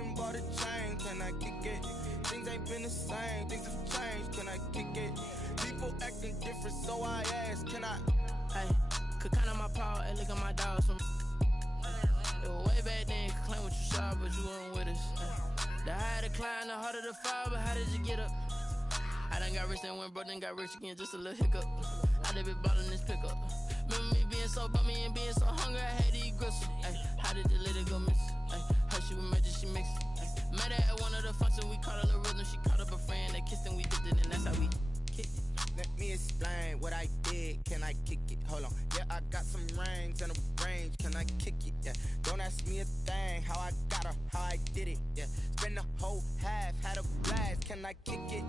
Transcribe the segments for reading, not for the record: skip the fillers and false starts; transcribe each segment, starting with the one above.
and bought a chain, can I kick it? Things ain't been the same, things have changed, can I kick it? People acting different, so I ask, can I? Hey, could count on my power, and look at my dogs from. It was way back then, could claim what you saw, but you weren't with us. The higher the climb, the harder the fall, but how did you get up? I done got rich, then went broke, then got rich again, just a little hiccup. I done been ballin' this pickup. Remember me being so bummy and being so hungry, I had to eat gristle. Ay, how did the little go miss? Ay, her she was magic, she mixed it. Met her at one of the functions, we caught a little rhythm. She caught up a friend, they kissed and we dipped it, and that's how we kicked it. Let me explain what I did, can I kick it? Hold on, yeah, I got some rings and a range, can I kick it? Yeah, don't ask me a thing, how I got her, how I did it. Yeah, spend the whole half, had a blast, can I kick it?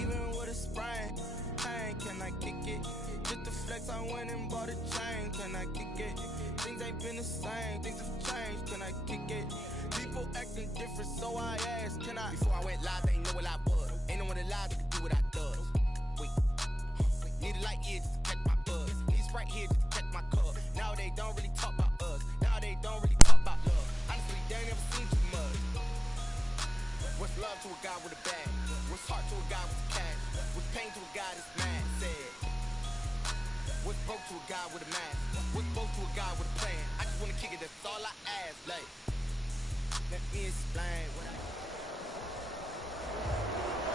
Even with a sprain, pain, can I kick it? Just the flex, I went and bought a chain, can I kick it? Things ain't been the same, things have changed, can I kick it? People acting different, so I asked, can I? Before I went live, they ain't know what I was. Ain't no one alive that could do what I does. Wait, need a light here just to catch my buzz. Need Sprite here just to catch my cup. Now they don't really talk about us. Now they don't really talk about love. Honestly, they ain't never seen too much. What's love to a guy with a bag? What's heart to a guy with a cash? What's pain to a guy that's mad? Said. What's broke to a guy with a mask? What's broke to a guy with a plan? I just wanna kick it, that's all I ask. Like, let me explain what I...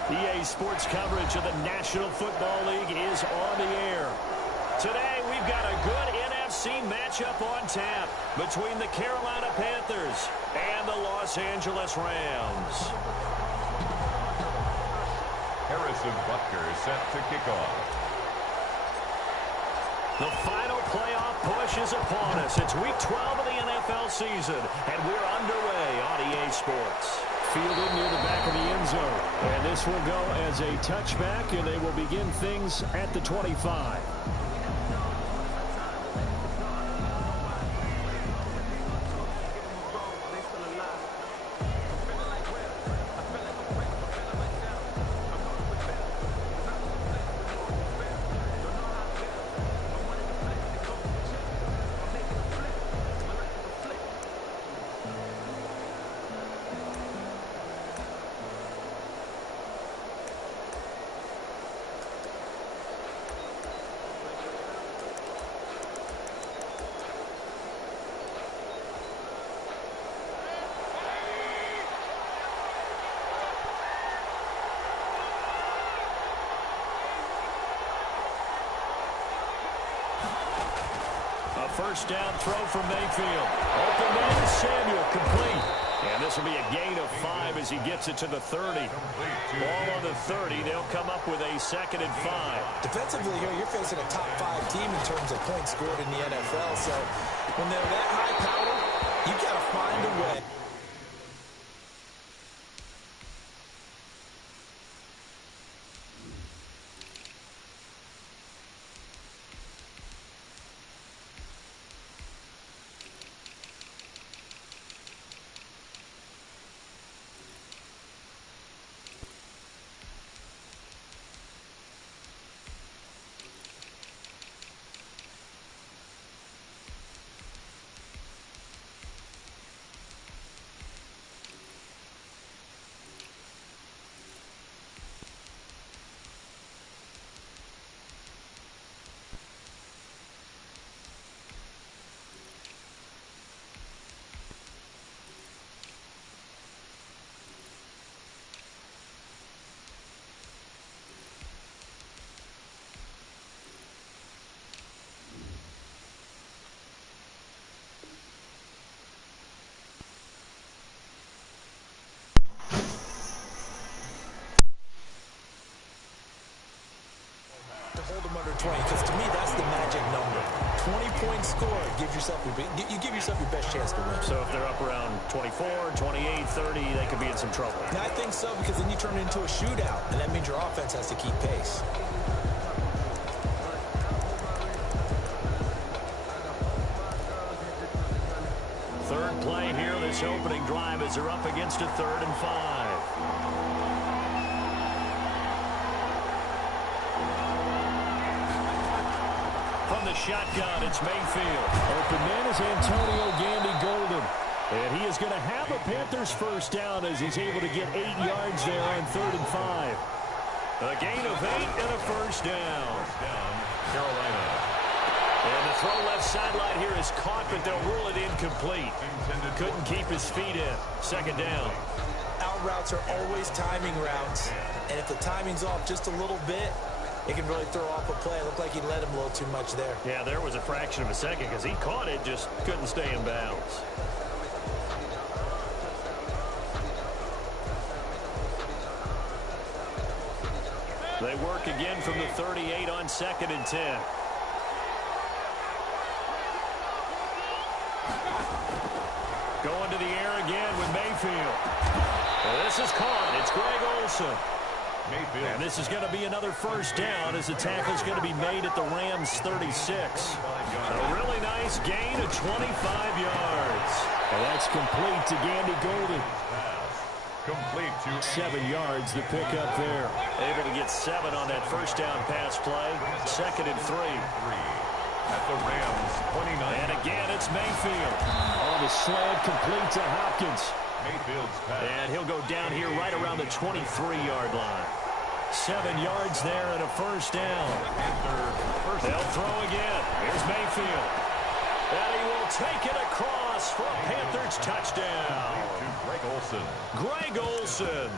EA Sports coverage of the National Football League is on the air. Today, we've got a good NFC matchup on tap between the Carolina Panthers and the Los Angeles Rams. Harrison Butker set to kick off. The final playoff push is upon us. It's week 12 of the NFL season, and we're underway on EA Sports. Fielded near the back of the end zone. And this will go as a touchback, and they will begin things at the 25. First down throw from Mayfield. Open man, Samuel, complete. And this will be a gain of 5 as he gets it to the 30. Ball on the 30. They'll come up with a 2nd and 5. Defensively here, you're facing a top 5 team in terms of points scored in the NFL. So when they're that high power, you got to find a way. Hold them under 20, because to me that's the magic number. 20-point score, give yourself your best chance to win. So if they're up around 24, 28, 30, they could be in some trouble. And I think so, because then you turn it into a shootout, and that means your offense has to keep pace. Third play here, this opening drive as they're up against a 3rd and 5. From the shotgun, it's Mayfield. Open man is Antonio Gandy Golden. And he is going to have a Panthers first down as he's able to get 8 yards there on 3rd and 5. A gain of 8 and a first down. Carolina. And the throw left sideline here is caught, but they'll rule it incomplete. Couldn't keep his feet in. 2nd down. Out routes are always timing routes, and if the timing's off just a little bit, it can really throw off a play. It looked like he led him a little too much there. Yeah, there was a fraction of a second because he caught it, just couldn't stay in bounds. They work again from the 38 on 2nd and 10. Going to the air again with Mayfield. Well, this is caught. It's Greg Olsen. Mayfield. And this is going to be another first down as the tackle is going to be made at the Rams 36. A really nice gain of 25 yards. And that's complete to Gandy Golden. Complete to 7 yards the pick up there. Able to get 7 on that first down pass play. 2nd and 3. At the Rams 29. And again, it's Mayfield. On the slant, complete to Hopkins. Mayfield's pass. And he'll go down here right around the 23-yard line. 7 yards there and a first down. They'll throw again. Here's Mayfield. And he will take it across for a Panthers touchdown. Greg Olsen. Greg Olsen,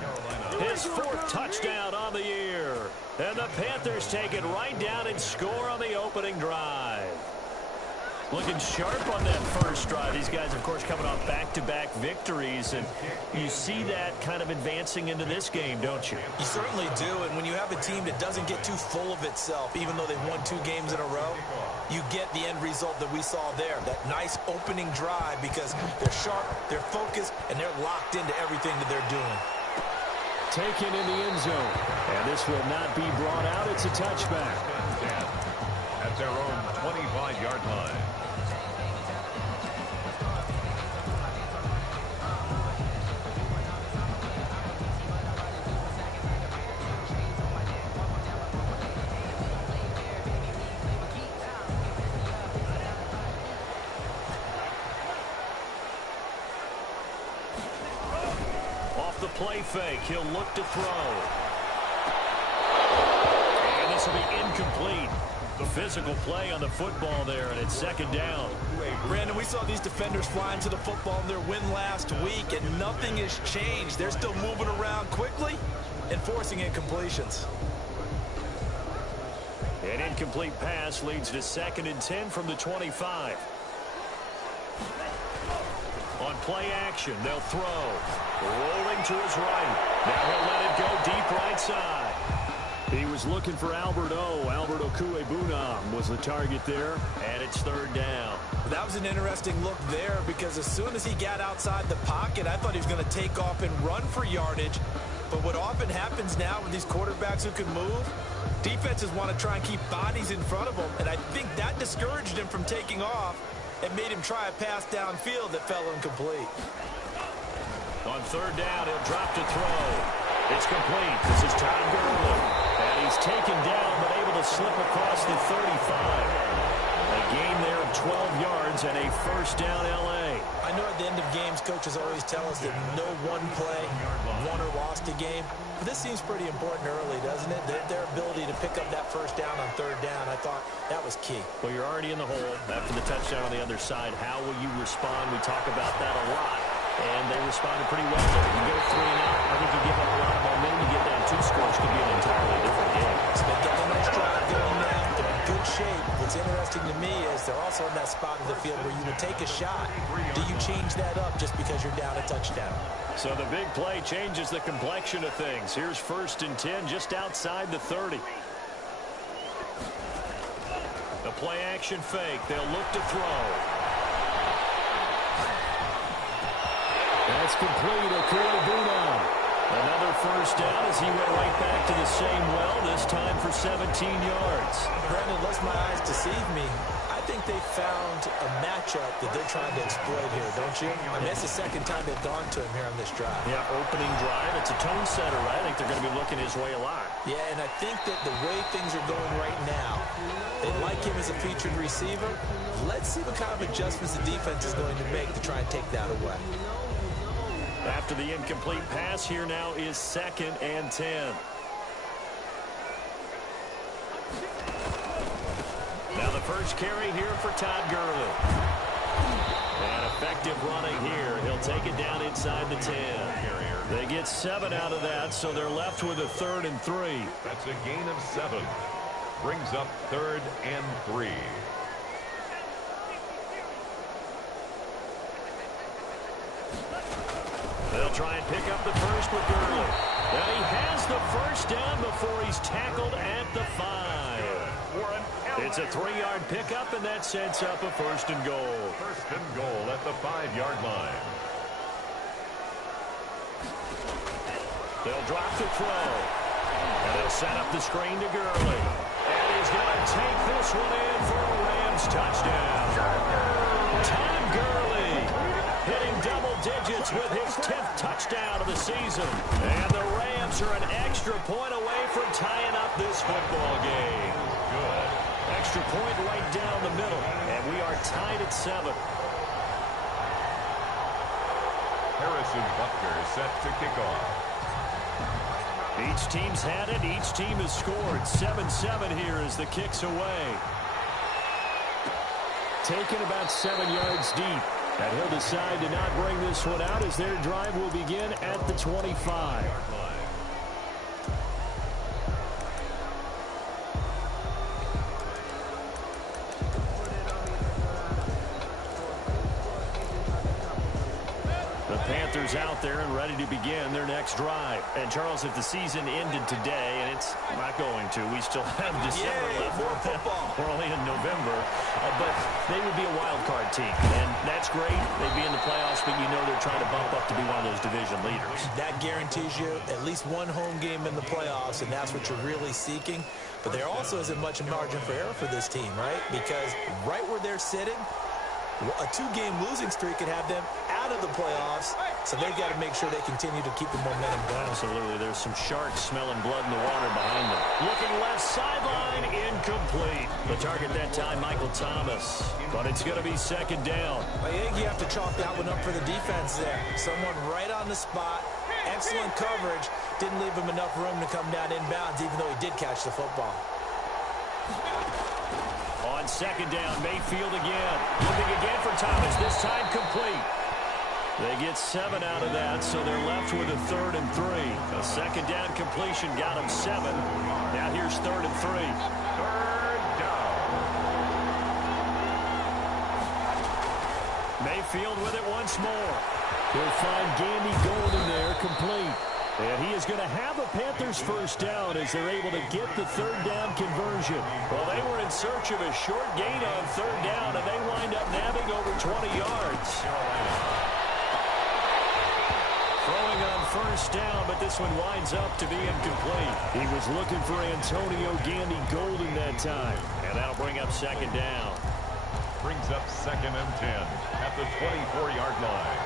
his 4th touchdown on the year. And the Panthers take it right down and score on the opening drive. Looking sharp on that first drive. These guys, of course, coming off back-to-back victories, and you see that kind of advancing into this game, don't you? You certainly do, and when you have a team that doesn't get too full of itself, even though they've won 2 games in a row, you get the end result that we saw there, that nice opening drive, because they're sharp, they're focused, and they're locked into everything that they're doing. Taken in the end zone, and this will not be brought out. It's a touchback. At their own 25-yard line. Play fake. He'll look to throw. And this will be incomplete. The physical play on the football there, and it's 2nd down. Brandon, we saw these defenders flying to the football in their win last week, and nothing has changed. They're still moving around quickly and forcing incompletions. An incomplete pass leads to 2nd and 10 from the 25. On play action, they'll throw. Rolling to his right. Now he'll let it go deep right side. He was looking for Albert O. Albert Okwuegbunam was the target there, and it's 3rd down. That was an interesting look there because as soon as he got outside the pocket, I thought he was going to take off and run for yardage. But what often happens now with these quarterbacks who can move, defenses want to try and keep bodies in front of them, and I think that discouraged him from taking off and made him try a pass downfield that fell incomplete. On 3rd down, he'll drop to throw. It's complete. This is Todd Gurley. And he's taken down, but able to slip across the 35. A gain there of 12 yards and a first down L.A. I know at the end of games, coaches always tell us that no one play won or lost a game. But this seems pretty important early, doesn't it? Their ability to pick up that first down on 3rd down, I thought that was key. Well, you're already in the hole after the touchdown on the other side. How will you respond? We talk about that a lot. And they responded pretty well there. You go 3 and out, I think you give up a lot of momentum. You get down 2 scores, could be an entirely different game. So they got a nice drive going now. They're in good shape. What's interesting to me is they're also in that spot of the field where you would take a shot. Do you change that up just because you're down a touchdown? So the big play changes the complexion of things. Here's 1st and 10 just outside the 30. The play action fake. They'll look to throw. That's complete. Okwuegbunam. Another first down as he went right back to the same well, this time for 17 yards. Brandon, lest my eyes deceive me, I think they found a matchup that they're trying to exploit here, don't you? I mean, it's the second time they've gone to him here on this drive. Yeah, opening drive. It's a tone setter, right? I think they're going to be looking his way a lot. Yeah, and I think that the way things are going right now, they like him as a featured receiver. Let's see what kind of adjustments the defense is going to make to try and take that away. After the incomplete pass, here now is 2nd and 10. Now the first carry here for Todd Gurley. And effective running here. He'll take it down inside the 10. They get 7 out of that, so they're left with a 3rd and 3. That's a gain of 7. Brings up 3rd and 3. They'll try and pick up the first with Gurley. And he has the first down before he's tackled at the 5. It's a 3-yard pickup, and that sets up a 1st and goal. 1st and goal at the 5-yard line. They'll drop the throw. And they'll set up the screen to Gurley. And he's going to take this one in for a Rams touchdown. Todd Gurley hitting double digits with his 10th touchdown of the season. And the Rams are an extra point away from tying up this football game. Good. Extra point right down the middle. And we are tied at 7. Harrison Butker set to kick off. Each team's had it. Each team has scored. 7-7 here as the kick's away. Taken about 7 yards deep. And he'll decide to not bring this one out as their drive will begin at the 25. Panthers out there and ready to begin their next drive. And, Charles, if the season ended today, and it's not going to, we still have December left. More football. We're only in November. But they would be a wild card team. And that's great. They'd be in the playoffs, but you know they're trying to bump up to be one of those division leaders. That guarantees you at least one home game in the playoffs, and that's what you're really seeking. But there also isn't much margin for error for this team, right? Because right where they're sitting, a 2-game losing streak could have them out of the playoffs, so they've got to make sure they continue to keep the momentum going. Absolutely. There's some sharks smelling blood in the water behind them. Looking left sideline, incomplete. The target that time, Michael Thomas. But it's going to be 2nd down. I think you have to chalk that one up for the defense there. Someone right on the spot. Excellent coverage. Didn't leave him enough room to come down inbounds, even though he did catch the football. On 2nd down, Mayfield again. Looking again for Thomas, this time complete. They get 7 out of that, so they're left with a 3rd and 3. A 2nd down completion got them 7. Now here's 3rd and 3. 3rd down. Mayfield with it once more. He'll find Gandy Golden there, complete. And he is going to have a Panthers first down as they're able to get the 3rd down conversion. Well, they were in search of a short gain on 3rd down, and they wind up nabbing over 20 yards. Throwing on 1st down, but this one winds up to be incomplete. He was looking for Antonio Gandy Golden that time, and that'll bring up 2nd down. Brings up 2nd and 10 at the 24-yard line.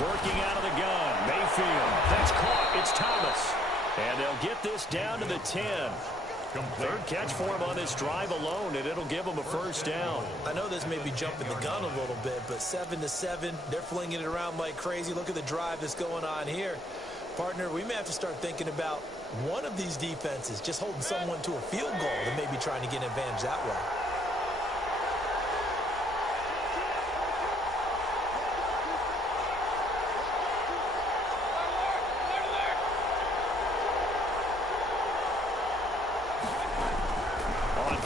Working out of the gun, Mayfield. That's caught. It's Thomas. And they'll get this down to the 10. Third catch for him on this drive alone, and it'll give him a first down. I know this may be jumping the gun a little bit, but 7-7, they're flinging it around like crazy. Look at the drive that's going on here. Partner, we may have to start thinking about one of these defenses just holding someone to a field goal and maybe trying to get an advantage that way.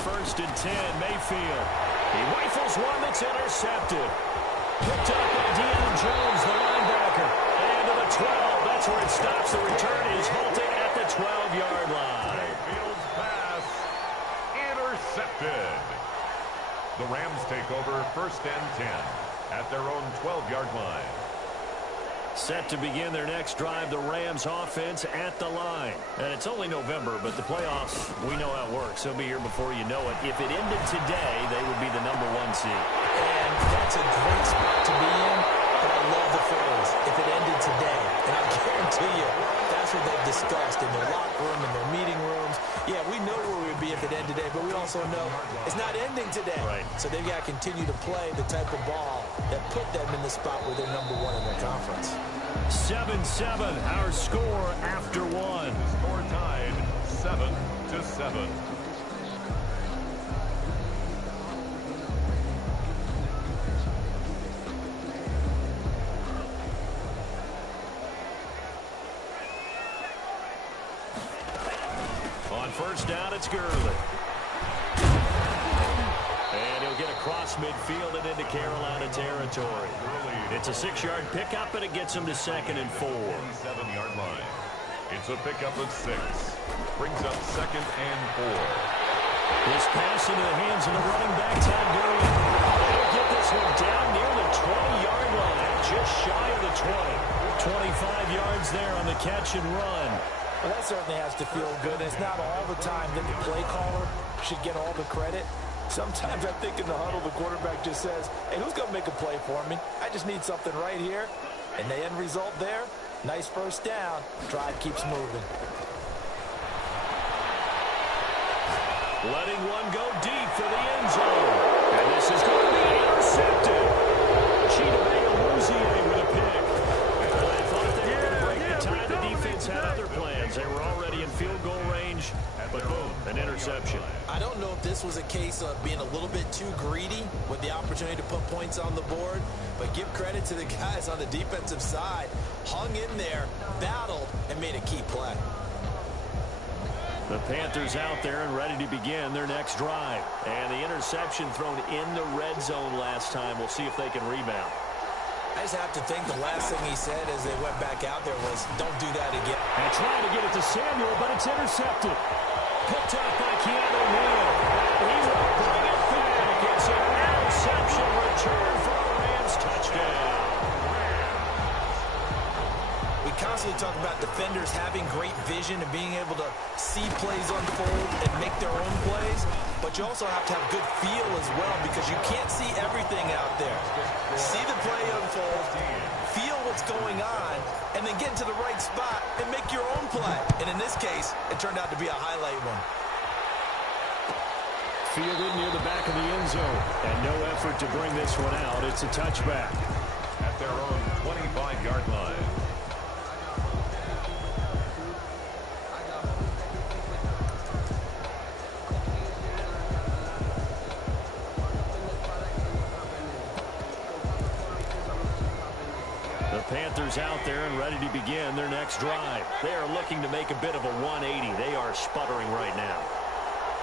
First and 10, Mayfield. He rifles one that's intercepted. Picked up by Deion Jones, the linebacker. And to the 12. That's where it stops. The return is halted at the 12-yard line. Mayfield's pass intercepted. The Rams take over 1st and 10 at their own 12-yard line. Set to begin their next drive, the Rams offense at the line. And it's only November, but the playoffs, we know how it works. They'll be here before you know it. If it ended today, they would be the #1 seed. And that's a great spot to be in. And I love the phrase, if it ended today. And I guarantee you, that's what they've discussed in their locker room, in their meeting rooms. Yeah, we know where we would be if it ended today, but we also know it's not ending today. Right. So they've got to continue to play the type of ball that put them in the spot where they're #1 in their conference. 7-7, our score after one. The score tied 7-7. On first down, it's Gurley. And he'll get across midfield and into Carolina territory. It's a 6-yard pickup, and it gets him to 2nd and 4. 7-yard line. It's a pickup of 6. Brings up 2nd and 4. This pass into the hands of the running back, Todd Gurley. They'll get this one down near the 20-yard line, just shy of the 20. 25 yards there on the catch and run. Well, that certainly has to feel good. And it's not all the time that the play caller should get all the credit. Sometimes I think in the huddle, the quarterback just says, hey, who's going to make a play for me? I just need something right here. And the end result there, nice first down. Drive keeps moving. Letting one go deep for the end zone. And this is going to be intercepted. Chidobe Awuzie with a pick. I thought if they were going to break the tie, the defense had other plans. They were already in field goal range, but boom, an interception. I don't know if this was a case of being a little bit too greedy with the opportunity to put points on the board, but give credit to the guys on the defensive side. Hung in there, battled, and made a key play. The Panthers out there and ready to begin their next drive. And the interception thrown in the red zone last time. We'll see if they can rebound. I just have to think the last thing he said as they went back out there was, don't do that again. And trying to get it to Samuel, but it's intercepted. Picked up by Keanu Neal. He will bring it back. It's an interception return for a Rams touchdown. We constantly talk about defenders having great vision and being able to see plays unfold and make their own plays, but you also have to have good feel as well because you can't see everything out there. See the play unfold, feel what's going on, and then get into the right spot and make your own play. And in this case, it turned out to be a highlight one. Fielded near the back of the end zone, and no effort to bring this one out. It's a touchback. At their own 25-yard line. Panthers out there and ready to begin their next drive. They are looking to make a bit of a 180. They are sputtering right now.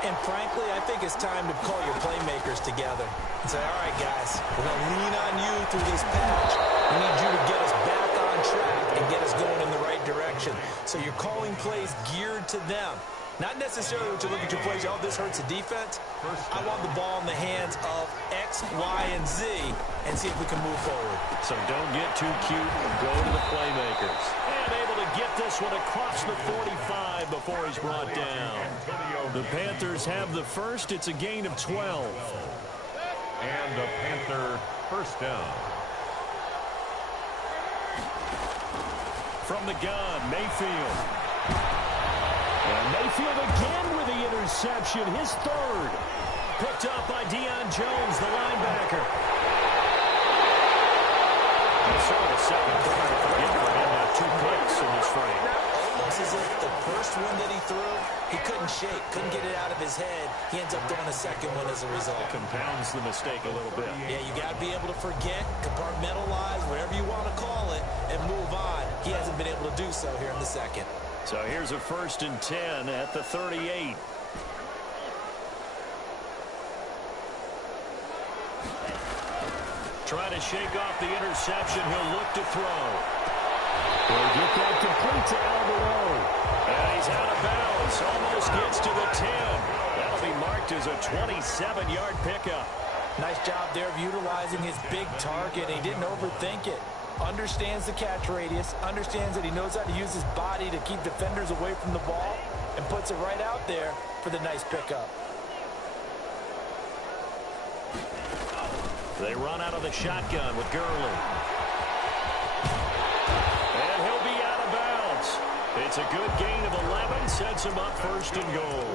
And frankly, I think it's time to call your playmakers together and say, all right, guys, we're going to lean on you through this patch. We need you to get us back on track and get us going in the right direction. So you're calling plays geared to them. Not necessarily when you look at your plays, oh, this hurts the defense. I want the ball in the hands of X, Y, and Z and see if we can move forward. So don't get too cute. Go to the playmakers. And able to get this one across the 45 before he's brought down. The Panthers have the first. It's a gain of 12. And a Panther first down. From the gun, Mayfield. And Mayfield again with the interception, his third. Picked up by Deion Jones, the linebacker. So the second quarter for him, two picks in this frame. Almost as if the first one that he threw, he couldn't shake, couldn't get it out of his head. He ends up throwing a second one as a result. Compounds the mistake a little bit. Yeah, you got to be able to forget, compartmentalize, whatever you want to call it, and move on. He hasn't been able to do so here in the second. So here's a 1st and 10 at the 38. Trying to shake off the interception. He'll look to throw. He'll get that complete to Alvaro. And he's out of bounds. Almost gets to the 10. That'll be marked as a 27-yard pickup. Nice job there of utilizing his big target. He didn't overthink it. Understands the catch radius, understands that he knows how to use his body to keep defenders away from the ball, and puts it right out there for the nice pickup. They run out of the shotgun with Gurley. And he'll be out of bounds. It's a good gain of 11, sets him up first and goal.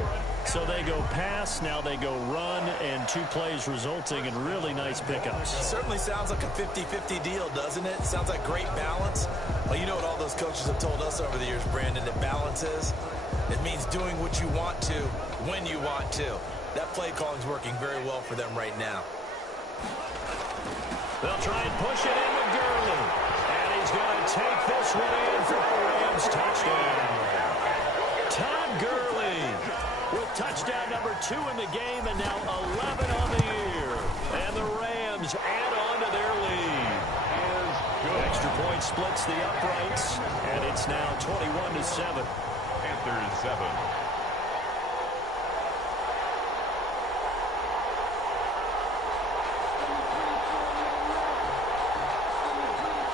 So they go pass, now they go run, and 2 plays resulting in really nice pickups. Certainly sounds like a 50-50 deal, doesn't it? Sounds like great balance. Well, you know what all those coaches have told us over the years, Brandon, that balance is? It means doing what you want to when you want to. That play calling is working very well for them right now. They'll try and push it in with Gurley. And he's going to take this one in for a Rams touchdown. Todd Gurley with touchdown number 2 in the game, and now 11 on the year. And the Rams add on to their lead. Extra point splits the uprights, and it's now 21-7. Panthers 7.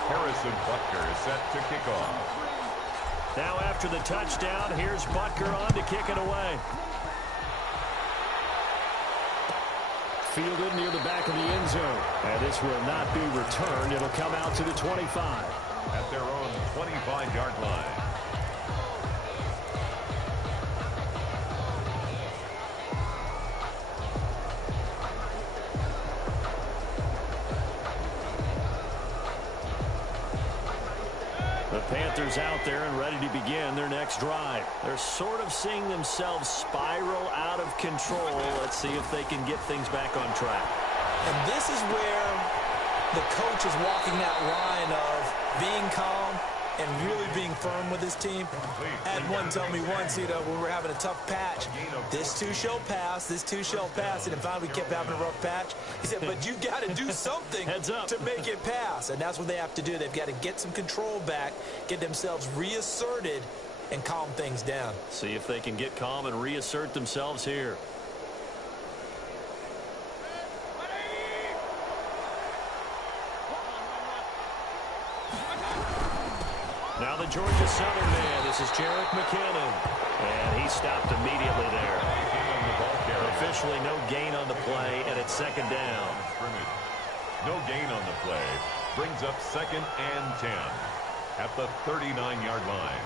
Harrison Butker is set to kick off. Now after the touchdown, here's Butker on to kick it away. Fielded near the back of the end zone. And this will not be returned. It'll come out to the 25. At their own 25-yard line. The Panthers out there and ready to begin their next drive. They're sort of seeing themselves spiral out of control. Let's see if they can get things back on track. And this is where the coach is walking that line of being calm and really being firm with his team. I had one tell me once, you know, when we were having a tough patch, this too shall pass, this too shall pass. And finally we kept having a rough patch. He said, but you got to do something to make it pass. And that's what they have to do. They've got to get some control back, get themselves reasserted, and calm things down. See if they can get calm and reassert themselves here. Now the Georgia Southern man, this is Jerick McKinnon. And he stopped immediately there. Officially no gain on the play, and it's second down. No gain on the play. Brings up 2nd and 10 at the 39-yard line.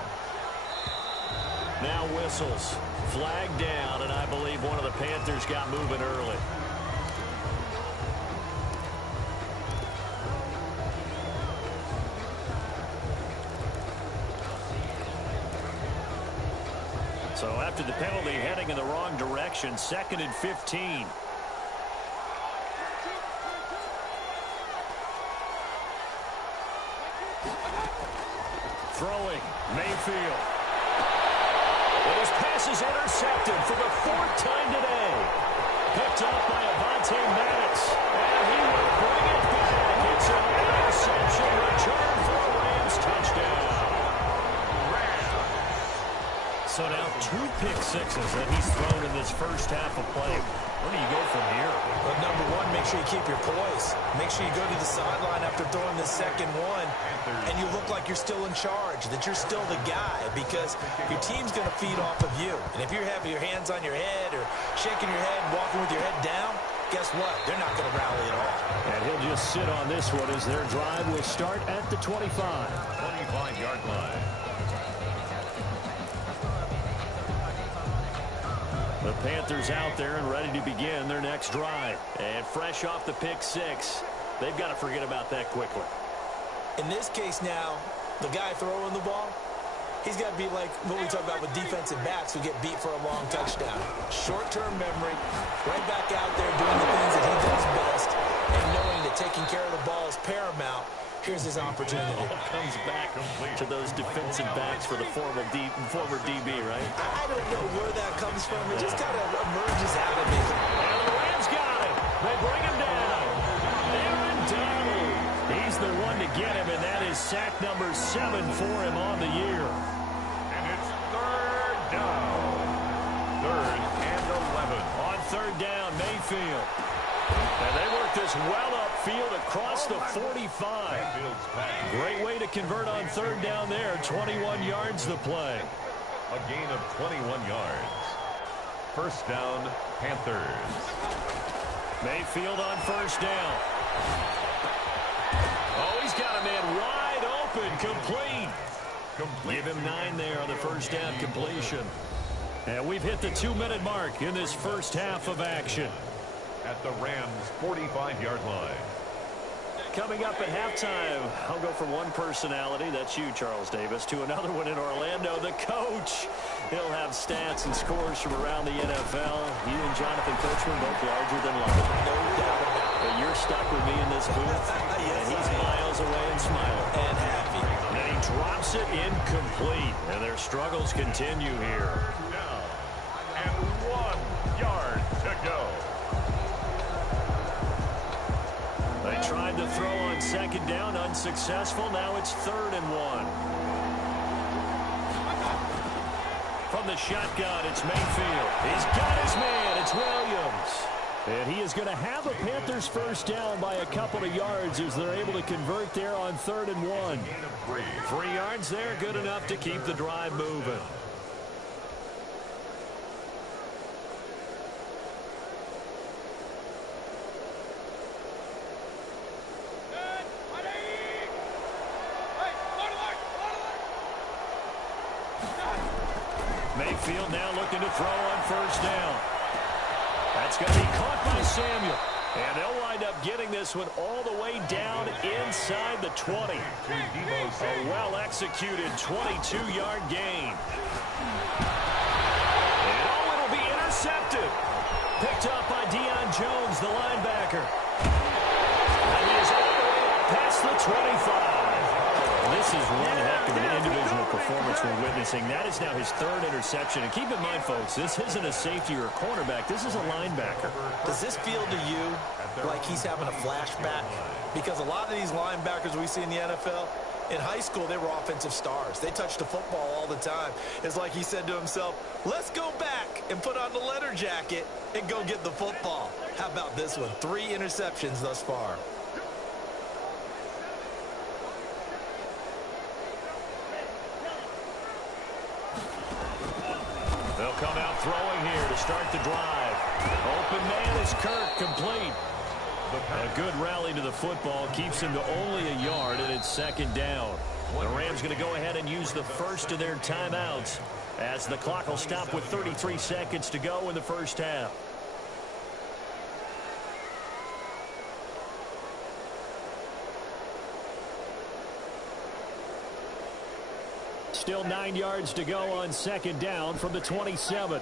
Now whistles. Flag down, and I believe one of the Panthers got moving early. So after the penalty, heading in the wrong direction, 2nd and 15. Throwing, Mayfield. And his pass is intercepted for the 4th time today. Picked up by Avonte Maddox. And he will bring it back. It's an interception return for a Rams touchdown. So now 2 pick sixes that he's thrown in this first half of play. Where do you go from here? But number one, make sure you keep your poise. Make sure you go to the sideline after throwing the second one, and you look like you're still in charge, that you're still the guy, because your team's going to feed off of you. And if you're having your hands on your head or shaking your head, walking with your head down, guess what? They're not going to rally at all. And he'll just sit on this one as their drive will start at the 25. 25-yard line. The Panthers out there and ready to begin their next drive. And fresh off the pick six, they've got to forget about that quickly. In this case now, the guy throwing the ball, he's got to be like what we talk about with defensive backs who get beat for a long touchdown. Short-term memory, right back out there doing the things that he does best, and knowing that taking care of the ball is paramount. Here's his opportunity. Comes back to those defensive backs for the former DB, right? I don't know where that comes from. It just kind of emerges out of me. And the Rams got it. They bring him down. Aaron Donald. He's the one to get him, and that is sack number 7 for him on the year. And it's 3rd down. 3rd and 11. On 3rd down, Mayfield. And they work this well upfield across the 45. Great way to convert on third down there. 21 yards the play. A gain of 21 yards. First down, Panthers. Mayfield on first down. Oh, he's got a man wide open. Complete. Give him 9 there on the first down completion. And we've hit the 2-minute mark in this first half of action. At the Rams' 45-yard line. Coming up at halftime, I'll go from one personality, that's you, Charles Davis, to another one in Orlando, the coach. He'll have stats and scores from around the NFL. You and Jonathan Coachman both larger than life. No doubt about it. But you're stuck with me in this booth, Yes, and he's miles away and smiling. And happy. And he drops it incomplete, and their struggles continue here. Down. And 1 yard to go. They tried to throw on second down, unsuccessful. Now it's 3rd and 1. From the shotgun, it's Mayfield. He's got his man. It's Williams. And he is going to have a Panthers first down by a couple of yards as they're able to convert there on 3rd and 1. 3 yards there, good enough to keep the drive moving. Mayfield now looking to throw on first down. That's going to be caught by Samuel. And they'll wind up getting this one all the way down inside the 20. A well-executed 22-yard gain. And it'll be intercepted. Picked up by Deion Jones, the linebacker. And he is all the way up past the 25. This is one heck of an individual performance we're witnessing. That is now his 3rd interception. And keep in mind, folks, this isn't a safety or a cornerback. This is a linebacker. Does this feel to you like he's having a flashback? Because a lot of these linebackers we see in the NFL, in high school, they were offensive stars. They touched the football all the time. It's like he said to himself, let's go back and put on the leather jacket and go get the football. How about this one? 3 interceptions thus far. They'll come out throwing here to start the drive. Open man is Kirk, complete. A good rally to the football keeps him to only a yard, and it's 2nd down. The Rams going to go ahead and use the first of their timeouts as the clock will stop with 33 seconds to go in the first half. Still 9 yards to go on 2nd down from the 27.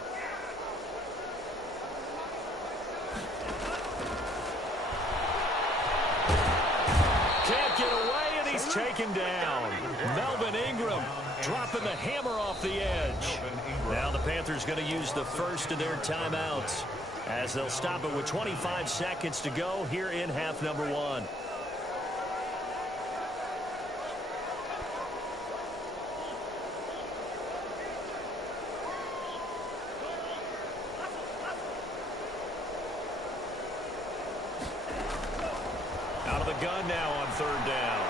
Can't get away, and he's taken down. Melvin Ingram dropping the hammer off the edge. Now the Panthers going to use the first of their timeouts as they'll stop it with 25 seconds to go here in half number 1. Out of the gun now on 3rd down.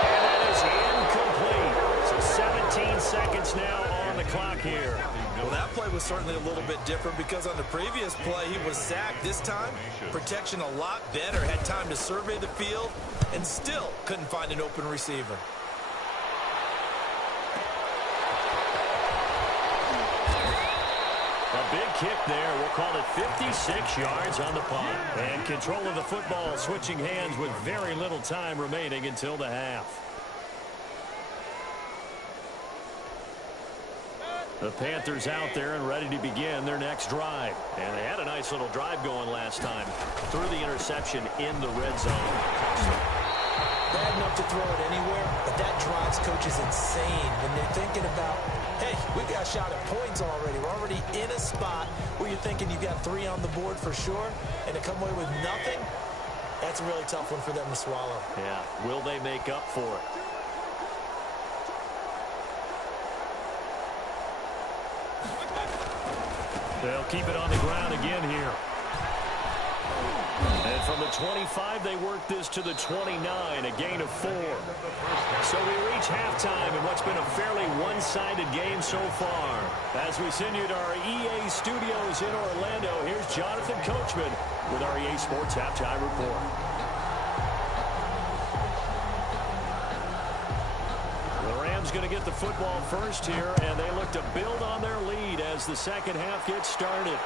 And that is incomplete. So 17 seconds now on the clock here. Well, that play was certainly a little bit different because on the previous play, he was sacked. This time, protection a lot better. Had time to survey the field and still couldn't find an open receiver. A big kick there. We'll call it 56 yards on the punt. And control of the football switching hands with very little time remaining until the half. The Panthers out there and ready to begin their next drive. And they had a nice little drive going last time through the interception in the red zone. Bad enough to throw it anywhere, but that drives coaches insane when they're thinking about, hey, we got a shot at points already. We're already in a spot where you're thinking you got 3 on the board for sure, and to come away with nothing, that's a really tough one for them to swallow. Yeah, will they make up for it? They'll keep it on the ground again here. And from the 25, they work this to the 29, a gain of 4. So we reach halftime in what's been a fairly one-sided game so far. As we send you to our EA studios in Orlando, here's Jonathan Coachman with our EA Sports Halftime Report. The Rams going to get the football first here, and they look to build on their lead as the second half gets started.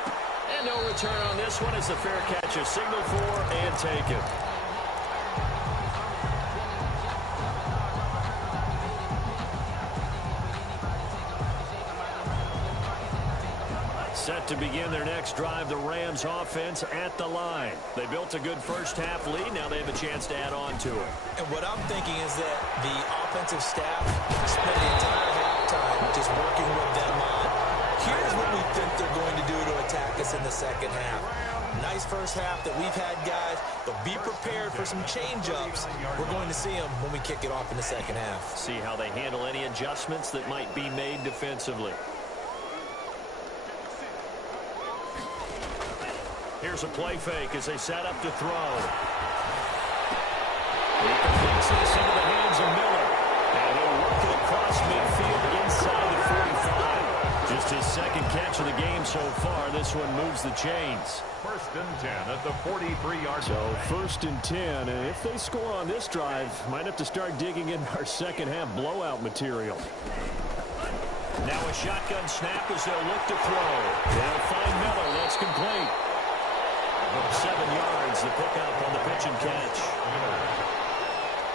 And no return on this one as the fair catch is signaled for and taken. Set to begin their next drive, the Rams offense at the line. They built a good first half lead. Now they have a chance to add on to it. And what I'm thinking is that the offensive staff spent the entire halftime just working with them on, here's what we think they're going to do to attack us in the second half. Nice first half that we've had, guys, but be prepared for some change-ups. We're going to see them when we kick it off in the second half. See how they handle any adjustments that might be made defensively. Here's a play fake as they set up to throw. He completes this into the hands of Miller. And he'll work it across midfield inside the 45. Just his second catch of the game so far. This one moves the chains. 1st and 10 at the 43-yard line. So 1st and 10, and if they score on this drive, might have to start digging in our second half blowout material. Now a shotgun snap as they'll look to throw. They'll find Miller. That's complete. 7 yards, the pickup on the pitch and catch.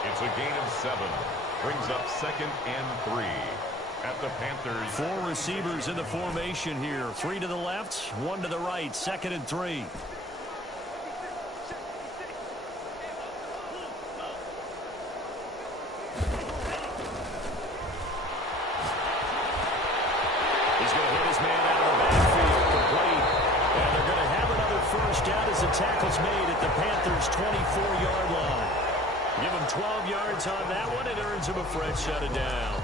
It's a gain of 7. Brings up 2nd and 3 at the Panthers. 4 receivers in the formation here. 3 to the left, 1 to the right. 2nd and 3. He's going to hit his man out of the backfield. Complete. And they're going to have another first down as the tackle's made at the Panthers' 24-yard line. Give him 12 yards on that one. It earns him a fresh set of downs.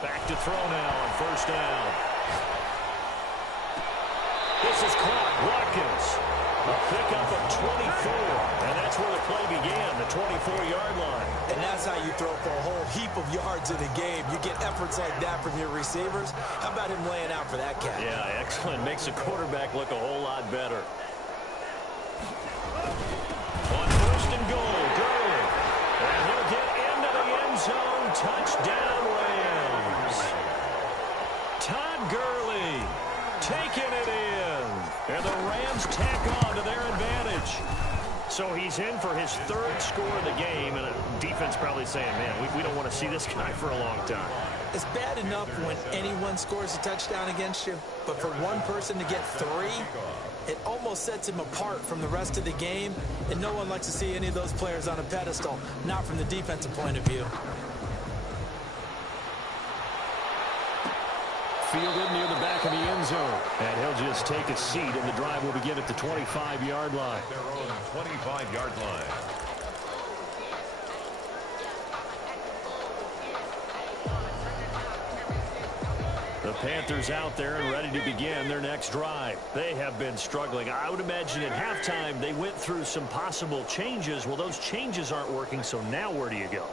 Back to throw now on first down. This is caught. Watkins. A pickup of 24. And that's where the play began, the 24-yard line. And that's how you throw for a whole heap of yards in a game. You get efforts like that from your receivers. How about him laying out for that catch? Yeah, excellent. Makes the quarterback look a whole lot better. On 1st and goal, Gurley. And he'll get into the end zone. Touchdown, Rams. Todd Gurley taking it in. And the Rams tack on to their advantage. So he's in for his 3rd score of the game, and the defense probably saying, man, we don't want to see this guy for a long time. It's bad enough when anyone scores a touchdown against you, but for one person to get 3, it almost sets him apart from the rest of the game, and no one likes to see any of those players on a pedestal, not from the defensive point of view. Fielded near the back of the end zone. And he'll just take a seat, and the drive will begin at the 25-yard line. Their own 25-yard line. The Panthers out there and ready to begin their next drive. They have been struggling. I would imagine at halftime they went through some possible changes. Well, those changes aren't working, so now where do you go?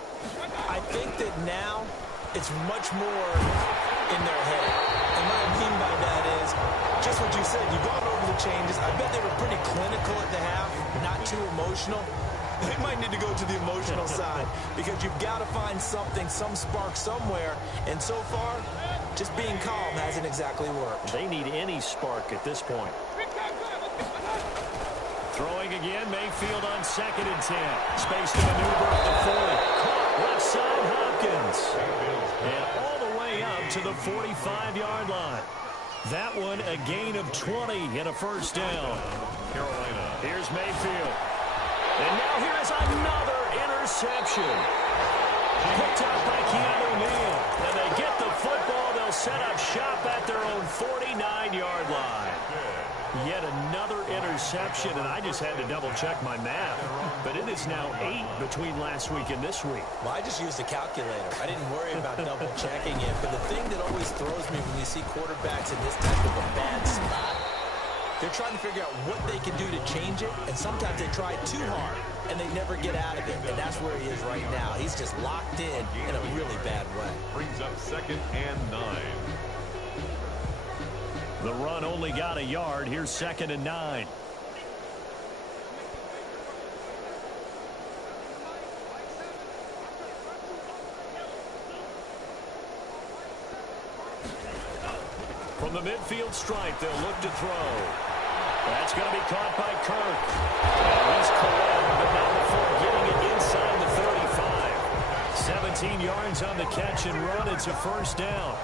I think that now it's much more in their head. And what I mean by that is just what you said. You've gone over the changes. I bet they were pretty clinical at the half, not too emotional. They might need to go to the emotional side because you've got to find something, some spark somewhere. And so far, just being calm hasn't exactly worked. They need any spark at this point. Throwing again, Mayfield on 2nd and 10. Space to maneuver at the 40. Caught left side, Hopkins. And all the way up to the 45-yard line. That one a gain of 20 and a first down. Carolina. Here's Mayfield. And now here is another interception. Picked up by Keanu Neal. And they get the football. They'll they'll set up shop at their own 49-yard line. Yet another interception, and I just had to double-check my math. But it is now 8 between last week and this week. Well, I just used a calculator. I didn't worry about double-checking it. But the thing that always throws me when you see quarterbacks in this type of a bad spot, they're trying to figure out what they can do to change it, and sometimes they try too hard, and they never get out of it. And that's where he is right now. He's just locked in a really bad way. Brings up 2nd and 9. The run only got a yard. Here's 2nd and 9. From the midfield stripe, they'll look to throw. That's going to be caught by Kirk. And he's correct, but not before getting it inside the 35. 17 yards on the catch and run. It's a first down.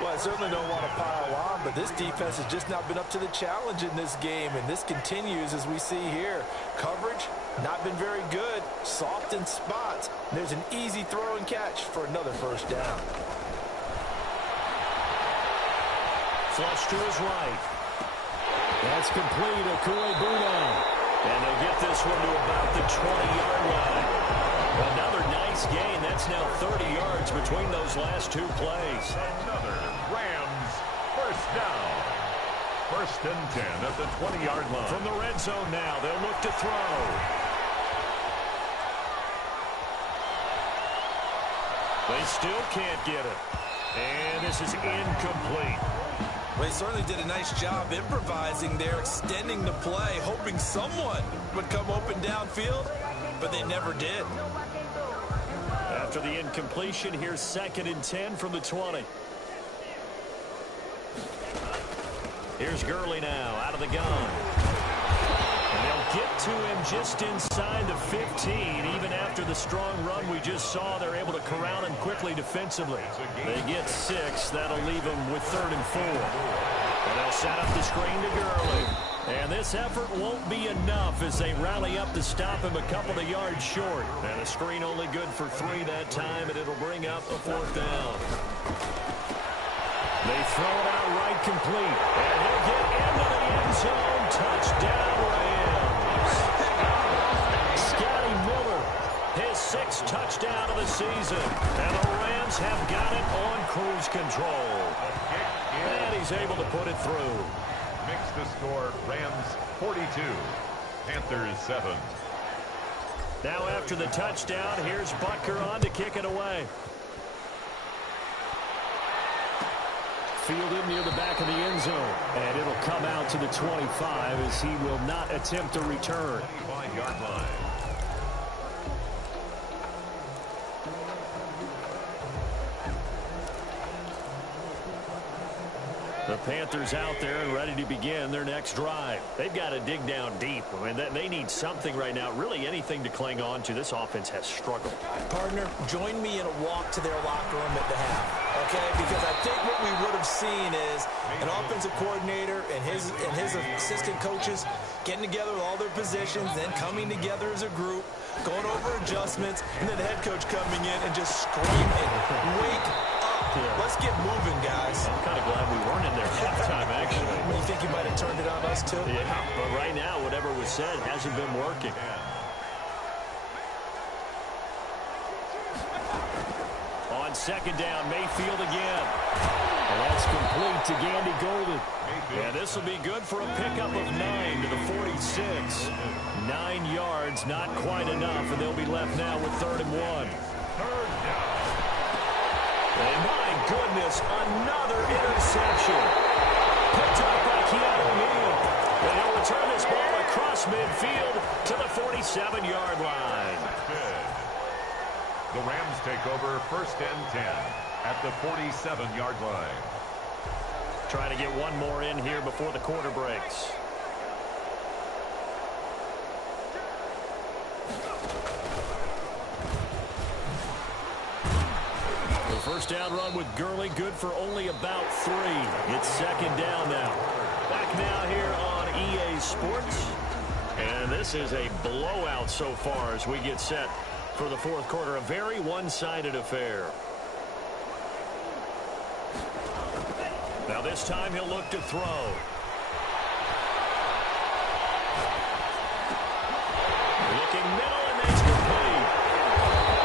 Well, I certainly don't want to pile on, but this defense has just not been up to the challenge in this game, and this continues as we see here. Coverage, not been very good, soft in spots. There's an easy throw and catch for another first down. Flush to his right. That's complete, Okuegbuna. And they'll get this one to about the 20-yard line. Another nice gain. That's now 30 yards between those last two plays. Another Rams first down. 1st and 10 at the 20-yard line. From the red zone now, they'll look to throw. They still can't get it. And this is incomplete. Well, they certainly did a nice job improvising there, extending the play, hoping someone would come open downfield, but they never did. After the incompletion, here's 2nd and 10 from the 20. Here's Gurley now, out of the gun. And they'll get to him just inside the 15. Even after the strong run we just saw, they're able to corral him quickly defensively. They get 6. That'll leave them with 3rd and 4. And they'll set up the screen to Gurley. And this effort won't be enough as they rally up to stop him a couple of yards short. And a screen only good for 3 that time, and it'll bring up a 4th down. They throw it out right complete. And he'll get into the end zone. Touchdown, Rams. Scotty Miller, his 6th touchdown of the season. And the Rams have got it on cruise control. And he's able to put it through. Makes the score Rams 42, Panthers 7. Now after the touchdown, here's Butker on to kick it away. Fielded near the back of the end zone. And it'll come out to the 25 as he will not attempt a return. 25-yard line. The Panthers out there and ready to begin their next drive. They've got to dig down deep. I mean, they need something right now, really anything to cling on to. This offense has struggled. Partner, join me in a walk to their locker room at the half, okay? Because I think what we would have seen is an offensive coordinator and his assistant coaches getting together with all their positions, then coming together as a group, going over adjustments, and then the head coach coming in and just screaming, wake up. Yeah. Let's get moving, guys. I'm kind of glad we weren't in there halftime, actually. You think you might have turned it on us, too? Yeah, but right now, whatever was said hasn't been working. On 2nd down, Mayfield again. And that's complete to Gandy Golden. And this will be good for a pickup of 9 to the 46. 9 yards, not quite enough, and they'll be left now with 3rd and 1. And my goodness, another interception. Picked up by Keanu Neal. And he'll return this ball across midfield to the 47-yard line. Good. The Rams take over 1st and 10 at the 47-yard line. Trying to get one more in here before the quarter breaks. First down run with Gurley, good for only about 3. It's 2nd down now. Back now here on EA Sports. And this is a blowout so far as we get set for the 4th quarter. A very one-sided affair. Now this time he'll look to throw. Looking middle, and that's complete.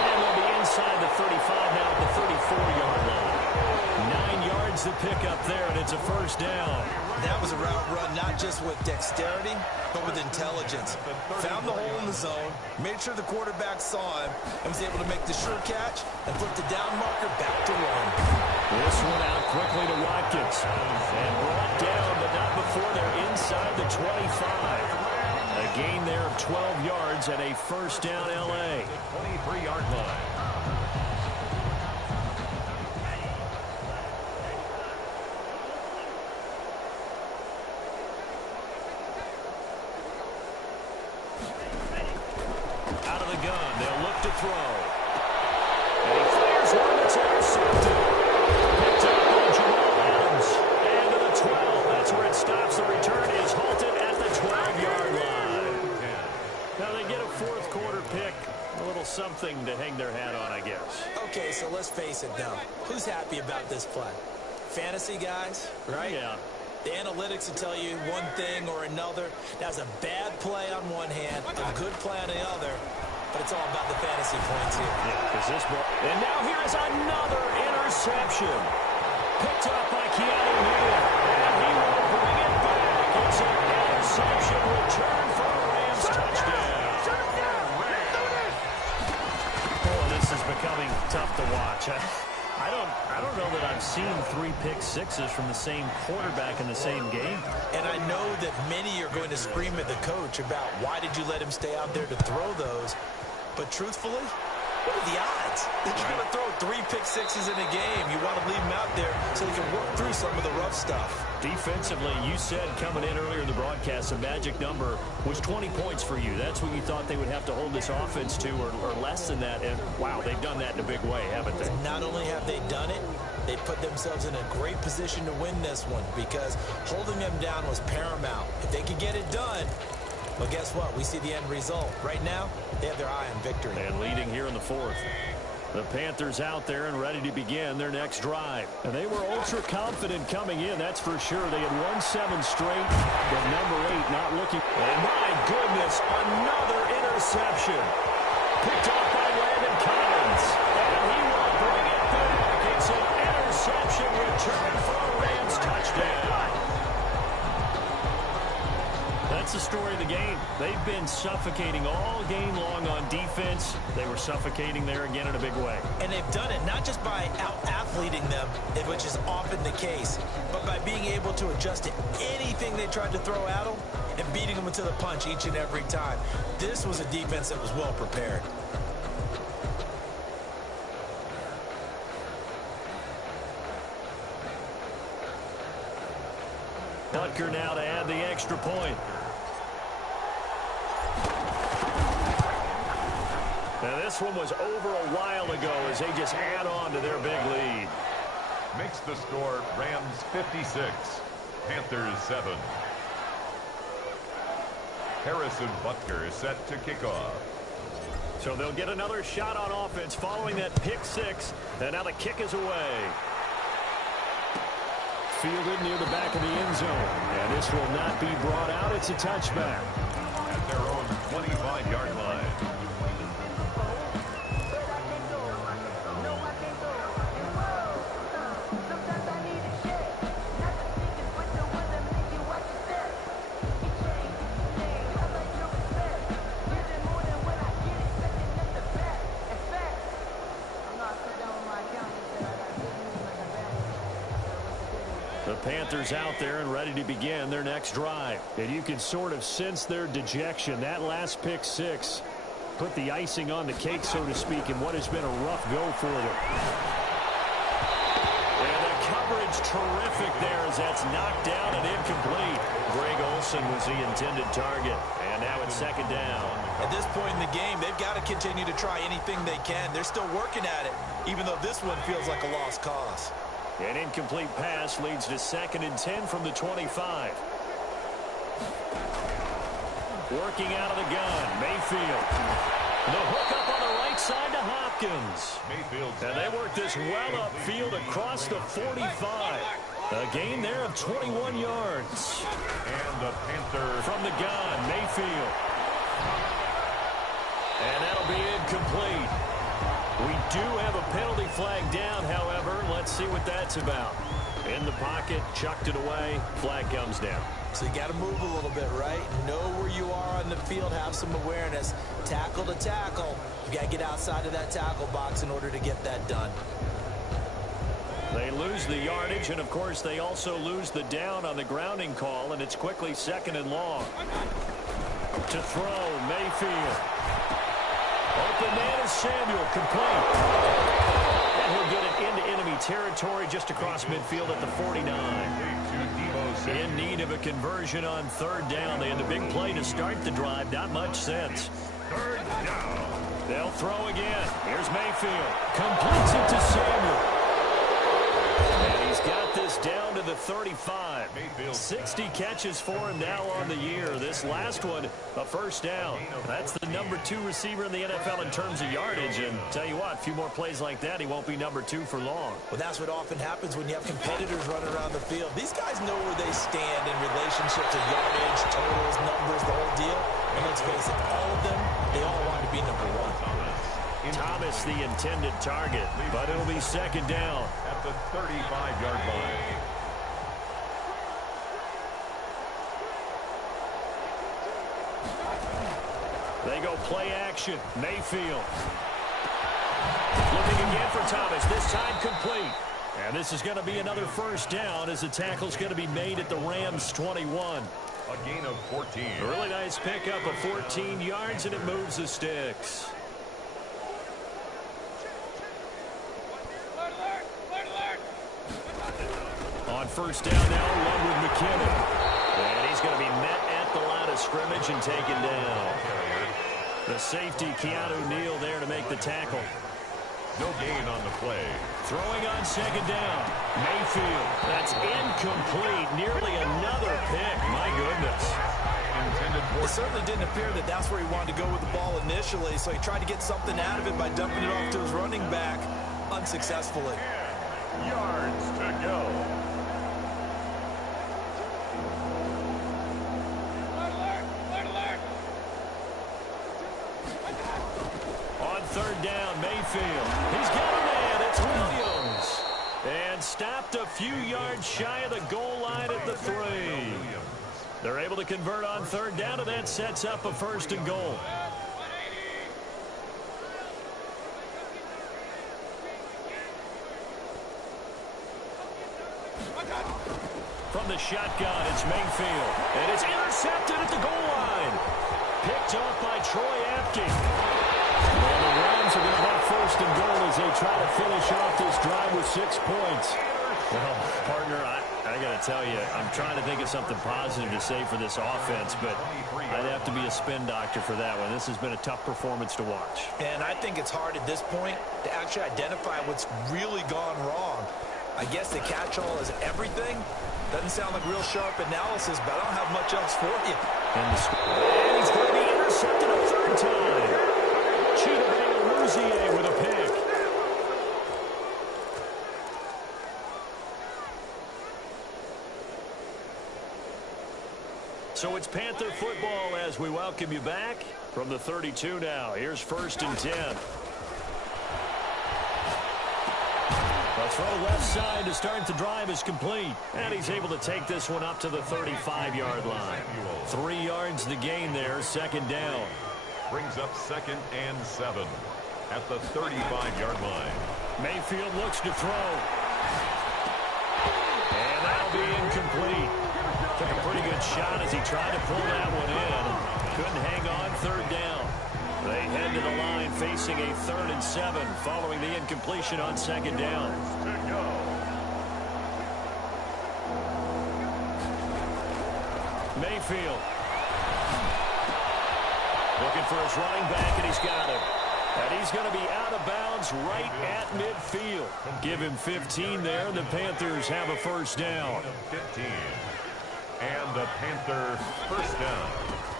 And they'll be inside the 35 now at the 34-yard line. 9 yards to pick up there, and it's a first down. That was a route run not just with dexterity, but with intelligence. Found the hole in the zone, made sure the quarterback saw him, and was able to make the sure catch and flip the down marker back to one. This one out quickly to Watkins. And brought down, but not before they're inside the 25. A gain there of 12 yards and a first down L.A. 23-yard line. Out of the gun, they'll look to throw. And he fires one that's intercepted. Picked up by Jamal Adams. And to the 12, that's where it stops. The return is halted at the 12-yard line. Now they get a fourth quarter pick. A little something to hang their hat on, I guess. Okay, so let's face it now. Who's happy about this play? Fantasy guys, right? Yeah. The analytics will tell you one thing or another. That's a bad play on one hand, a good play on the other, but it's all about the fantasy points here. Yeah, because this ball. And now here is another interception. Picked up by Keanu Neal. And he will bring it back. It's an interception return for a Rams touchdown. Oh, this is becoming tough to watch. I don't know that I've seen 3 pick-sixes from the same quarterback in the same game. And I know that many are going to scream at the coach about why did you let him stay out there to throw those. But truthfully, what are the odds that you're going to throw 3 pick-sixes in a game? You want to leave him out there so they can work through some of the rough stuff. Defensively, you said coming in earlier in the broadcast, the magic number was 20 points for you. That's what you thought they would have to hold this offense to, or less than that. And, wow, they've done that in a big way, haven't they? Not only have they done it, they put themselves in a great position to win this one because holding them down was paramount. If they could get it done, well, guess what? We see the end result. Right now, they have their eye on victory. And leading here in the fourth. The Panthers out there and ready to begin their next drive. And they were ultra confident coming in, that's for sure. They had won 7 straight, but number 8 not looking. And my goodness, another interception. Picked off by Landon Collins. And he will bring it back. It's an interception return for a Rams touchdown. That's the story of the game. They've been suffocating all game long on defense. They were suffocating there again in a big way. And they've done it not just by out-athleting them, which is often the case, but by being able to adjust to anything they tried to throw at them and beating them to the punch each and every time. This was a defense that was well prepared. Butker now to add the extra point. Now this one was over a while ago as they just add on to their big lead. Makes the score Rams 56, Panthers 7. Harrison Butker is set to kick off. So they'll get another shot on offense following that pick-6. And now the kick is away. Fielded near the back of the end zone. And this will not be brought out. It's a touchback. At their own 25-yard line. The Panthers out there and ready to begin their next drive. And you can sort of sense their dejection. That last pick-6 put the icing on the cake, so to speak, in what has been a rough go for them. And the coverage terrific there as that's knocked down and incomplete. Greg Olsen was the intended target. And now it's second down. At this point in the game, they've got to continue to try anything they can. They're still working at it, even though this one feels like a lost cause. An incomplete pass leads to 2nd and 10 from the 25. Working out of the gun, Mayfield. The hook up on the right side to Hopkins. Mayfield. And they work this well upfield across the 45. A gain there of 21 yards. And the Panthers from the gun, Mayfield. And that'll be incomplete. We do have a penalty flag down, however. Let's see what that's about. In the pocket, chucked it away, flag comes down. So you got to move a little bit, right? Know where you are on the field, have some awareness. Tackle to tackle. You got to get outside of that tackle box in order to get that done. They lose the yardage, and of course they also lose the down on the grounding call, and it's quickly 2nd and long. To throw, Mayfield. Open man is Samuel, complete. And he'll get it into enemy territory just across midfield at the 49. In need of a conversion on 3rd down. They had the big play to start the drive. Not much sense. 3rd down. They'll throw again. Here's Mayfield. Completes it to Samuel. And he's got this down to the 35. 60 catches for him now on the year. This last one, a 1st down. That's the number 2 receiver in the NFL in terms of yardage. And tell you what, a few more plays like that, he won't be number 2 for long. Well, that's what often happens when you have competitors running around the field. These guys know where they stand in relationship to yardage, totals, numbers, the whole deal. And let's face it, all of them, they all want to be number 1. Thomas, the intended target, but it'll be 2nd down. At the 35-yard line. They go play action. Mayfield. Looking again for Thomas. This time complete. And this is going to be another 1st down as the tackle's going to be made at the Rams' 21. A gain of 14. A really nice pickup of 14 yards, and it moves the sticks. On 1st down now, run with McKinnon. And he's going to be met at the line of scrimmage and taken down. The safety, Keanu Neal, there to make the tackle. No gain on the play. Throwing on 2nd down. Mayfield. That's incomplete. Nearly another pick. My goodness. It certainly didn't appear that that's where he wanted to go with the ball initially, so he tried to get something out of it by dumping it off to his running back unsuccessfully. Yards to go. On 3rd down, Mayfield. He's got a man. It's Williams. And stopped a few yards shy of the goal line at the 3. They're able to convert on 3rd down, and that sets up a 1st and goal. From the shotgun, it's Mayfield. And it's intercepted at the goal line. Picked off by Troy Apke. And the Rams are going to have 1st and goal as they try to finish off this drive with 6 points. Well, partner, I got to tell you, I'm trying to think of something positive to say for this offense, but I'd have to be a spin doctor for that one. This has been a tough performance to watch. And I think it's hard at this point to actually identify what's really gone wrong. I guess the catch-all is everything. Doesn't sound like real sharp analysis, but I don't have much else for you. And he's going to be intercepted a 3rd time. Chidobe Awuzie with a pick. So it's Panther football as we welcome you back from the 32 now. Here's 1st and 10. The throw left side to start the drive is complete. And he's able to take this one up to the 35-yard line. 3 yards the gain there, 2nd down. Brings up 2nd and 7 at the 35-yard line. Mayfield looks to throw. And that'll be incomplete. Took a pretty good shot as he tried to pull that one in. Couldn't hang on, 3rd down. They head to the line facing a 3rd and 7 following the incompletion on 2nd down. Mayfield. Looking for his running back, and he's got him. And he's going to be out of bounds right at midfield. Give him 15 there. The Panthers have a 1st down. 15. And the Panthers 1st down.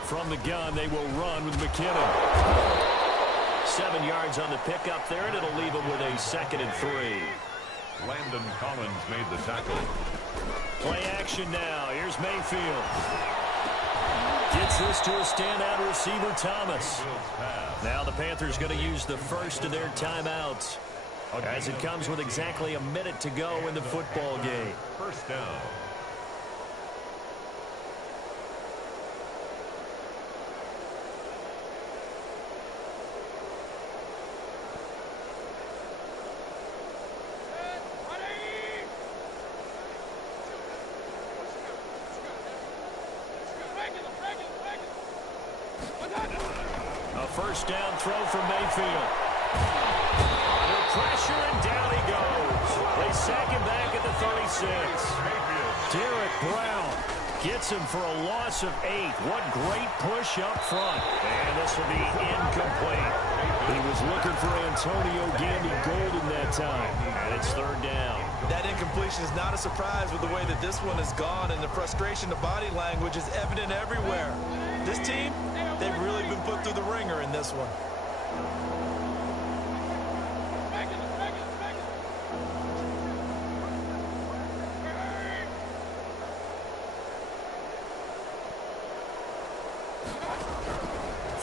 From the gun, they will run with McKinnon. 7 yards on the pickup there, and it'll leave them with a 2nd and 3. Landon Collins made the tackle. Play action now. Here's Mayfield. Gets this to a standout receiver, Thomas. Now the Panthers going to use the first of their timeouts, as it comes with exactly a minute to go in the football game. First down. A first down throw from Mayfield. Under pressure, and down he goes. They sack him back at the 36. Derek Brown gets him for a loss of 8. What great push up front. And this will be incomplete. He was looking for Antonio Gandy-Golden that time. And it's third down. That incompletion is not a surprise with the way that this one has gone, and the frustration of body language is evident everywhere. This team, they've really been put through the ringer in this one.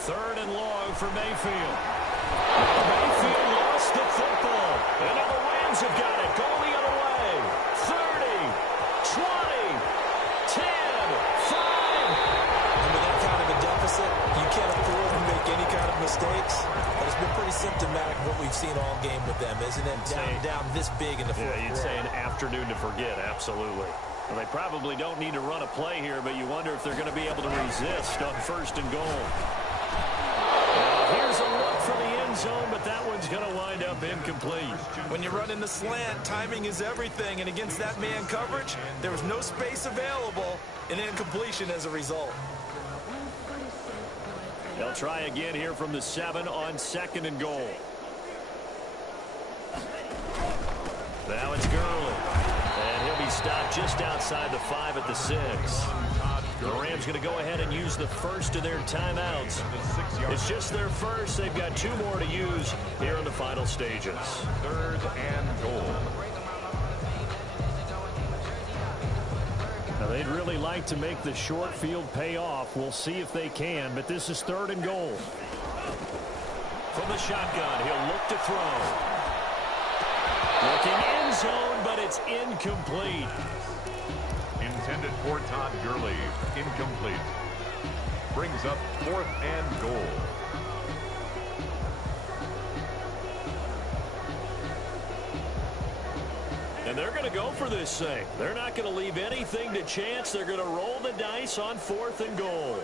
Third and long for Mayfield. Mayfield lost the football. And now the Rams have got it. Going the other way. 30, 20, 10, 5. And with that kind of a deficit, you can't afford to make any kind of mistakes. But it's been pretty symptomatic of what we've seen all game with them, isn't it? Down this big in the fourth quarter. You'd say an afternoon to forget, absolutely. Well, they probably don't need to run a play here, but you wonder if they're going to be able to resist on first and goal. Here's a look for the end zone, but that one's going to wind up incomplete. When you run in the slant, timing is everything, and against that man coverage, there was no space available, and incompletion as a result. They'll try again here from the 7 on second and goal. Now it's Gurley, and he'll be stopped just outside the 5 at the 6. The Rams going to go ahead and use the first of their timeouts. It's just their first. They've got 2 more to use here in the final stages. Third and goal. Now they'd really like to make the short field pay off. We'll see if they can, but this is third and goal. From the shotgun, he'll look to throw. Looking end zone, but it's incomplete. Intended for Todd Gurley. Incomplete. Brings up fourth and goal. And they're going to go for this thing. They're not going to leave anything to chance. They're going to roll the dice on fourth and goal.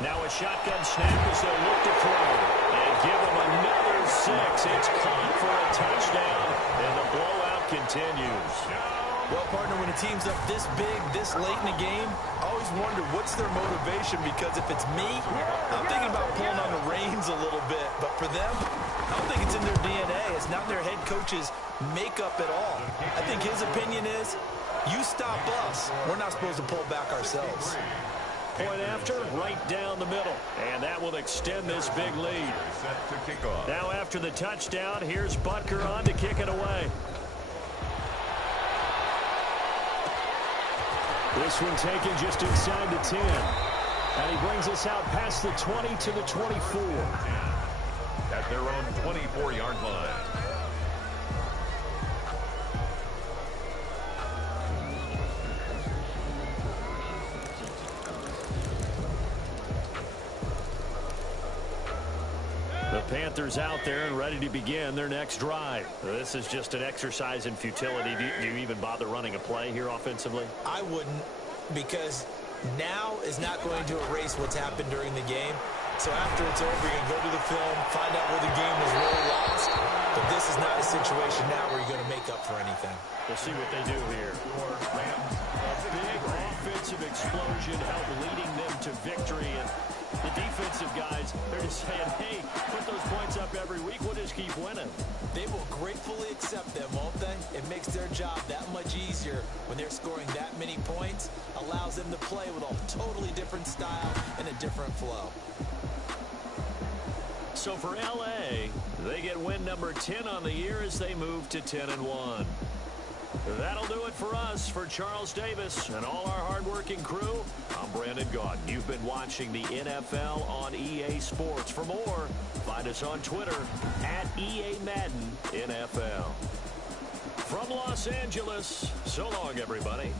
Now a shotgun snap as they look to throw. And give them another 6. It's caught for a touchdown. And the blowout continues. Well, partner, when a team's up this big, this late in the game, I always wonder what's their motivation, because if it's me, I'm thinking about pulling on the reins a little bit. But for them, I don't think it's in their DNA. It's not their head coach's makeup at all. I think his opinion is, you stop us, we're not supposed to pull back ourselves. Point after, right down the middle. And that will extend this big lead. Set to kick off. Now after the touchdown, here's Butker on to kick it away. This one taken just inside the 10. And he brings us out past the 20 to the 24. At their own 24-yard line. The Panthers out there and ready to begin their next drive. This is just an exercise in futility. Do you even bother running a play here offensively? I wouldn't, because now is not going to erase what's happened during the game. So after it's over, you're going to go to the film, find out where the game was really lost. But this is not a situation now where you're going to make up for anything. We'll see what they do here. A big offensive explosion helped leading them to victory. And the defensive guys, they're just saying, hey, put those points up every week. We'll just keep winning. They will gratefully accept them, won't they? It makes their job that much easier when they're scoring that many points. Allows them to play with a totally different style and a different flow. So for L.A., they get win number 10 on the year as they move to 10-1. That'll do it for us. For Charles Davis and all our hardworking crew, I'm Brandon Gaudin. You've been watching the NFL on EA Sports. For more, find us on Twitter at EA Madden NFL. From Los Angeles, so long, everybody.